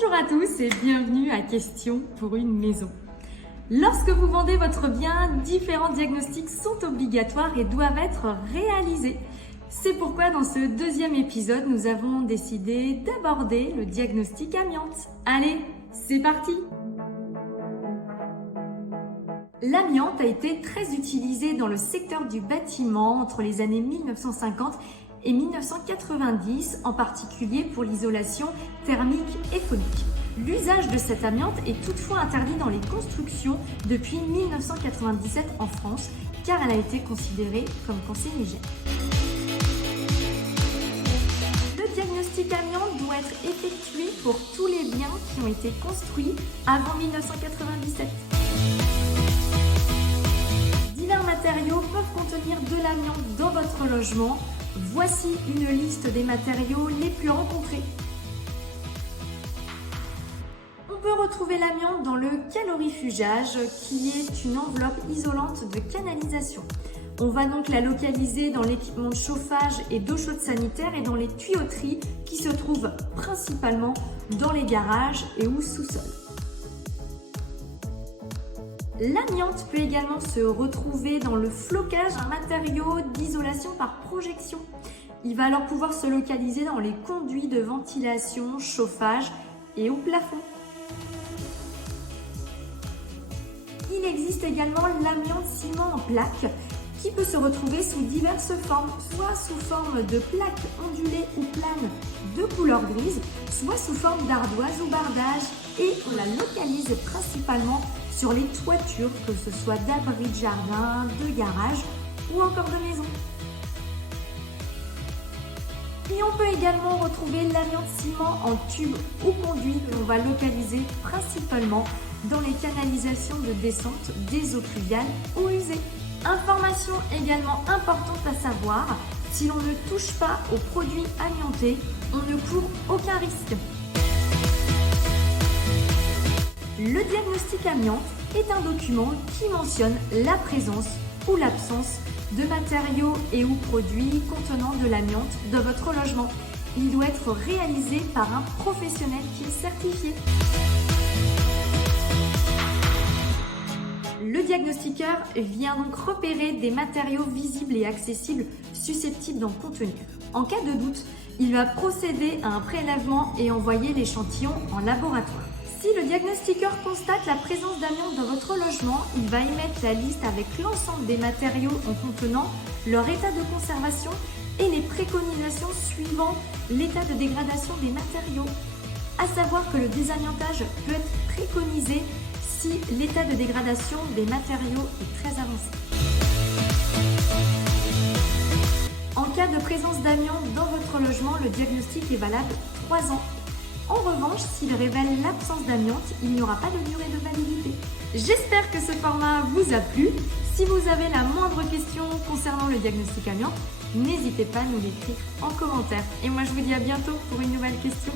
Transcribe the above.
Bonjour à tous et bienvenue à Question pour une maison. Lorsque vous vendez votre bien, différents diagnostics sont obligatoires et doivent être réalisés. C'est pourquoi dans ce deuxième épisode, nous avons décidé d'aborder le diagnostic amiante. Allez, c'est parti! L'amiante a été très utilisé dans le secteur du bâtiment entre les années 1950 et 1990, en particulier pour l'isolation thermique et phonique. L'usage de cette amiante est toutefois interdit dans les constructions depuis 1997 en France, car elle a été considérée comme cancérigène. Le diagnostic amiante doit être effectué pour tous les biens qui ont été construits avant 1997. Divers matériaux peuvent contenir de l'amiante dans votre logement. Voici une liste des matériaux les plus rencontrés. On peut retrouver l'amiante dans le calorifugage, qui est une enveloppe isolante de canalisation. On va donc la localiser dans l'équipement de chauffage et d'eau chaude sanitaire et dans les tuyauteries qui se trouvent principalement dans les garages et ou sous-sol. L'amiante peut également se retrouver dans le flocage, un matériau d'isolation par projection. Il va alors pouvoir se localiser dans les conduits de ventilation, chauffage et au plafond. Il existe également l'amiante ciment en plaques qui peut se retrouver sous diverses formes, soit sous forme de plaques ondulées ou planes de couleur grise, soit sous forme d'ardoise ou bardage, et on la localise principalement sur les toitures, que ce soit d'abris de jardin, de garage ou encore de maison. Et on peut également retrouver l'amiante ciment en tube ou conduit que l'on va localiser principalement dans les canalisations de descente des eaux pluviales ou usées. Information également importante à savoir, si l'on ne touche pas aux produits amiantés, on ne court aucun risque. Le diagnostic amiante est un document qui mentionne la présence ou l'absence de matériaux et ou produits contenant de l'amiante dans votre logement. Il doit être réalisé par un professionnel qui est certifié. Le diagnostiqueur vient donc repérer des matériaux visibles et accessibles susceptibles d'en contenir. En cas de doute, il va procéder à un prélèvement et envoyer l'échantillon en laboratoire. Si le diagnostiqueur constate la présence d'amiante dans votre logement, il va émettre la liste avec l'ensemble des matériaux en contenant leur état de conservation et les préconisations suivant l'état de dégradation des matériaux. À savoir que le désamiantage peut être préconisé si l'état de dégradation des matériaux est très avancé. En cas de présence d'amiante dans votre logement, le diagnostic est valable 3 ans. En revanche, s'il révèle l'absence d'amiante, il n'y aura pas de durée de validité. J'espère que ce format vous a plu. Si vous avez la moindre question concernant le diagnostic amiante, n'hésitez pas à nous l'écrire en commentaire. Et moi, je vous dis à bientôt pour une nouvelle question.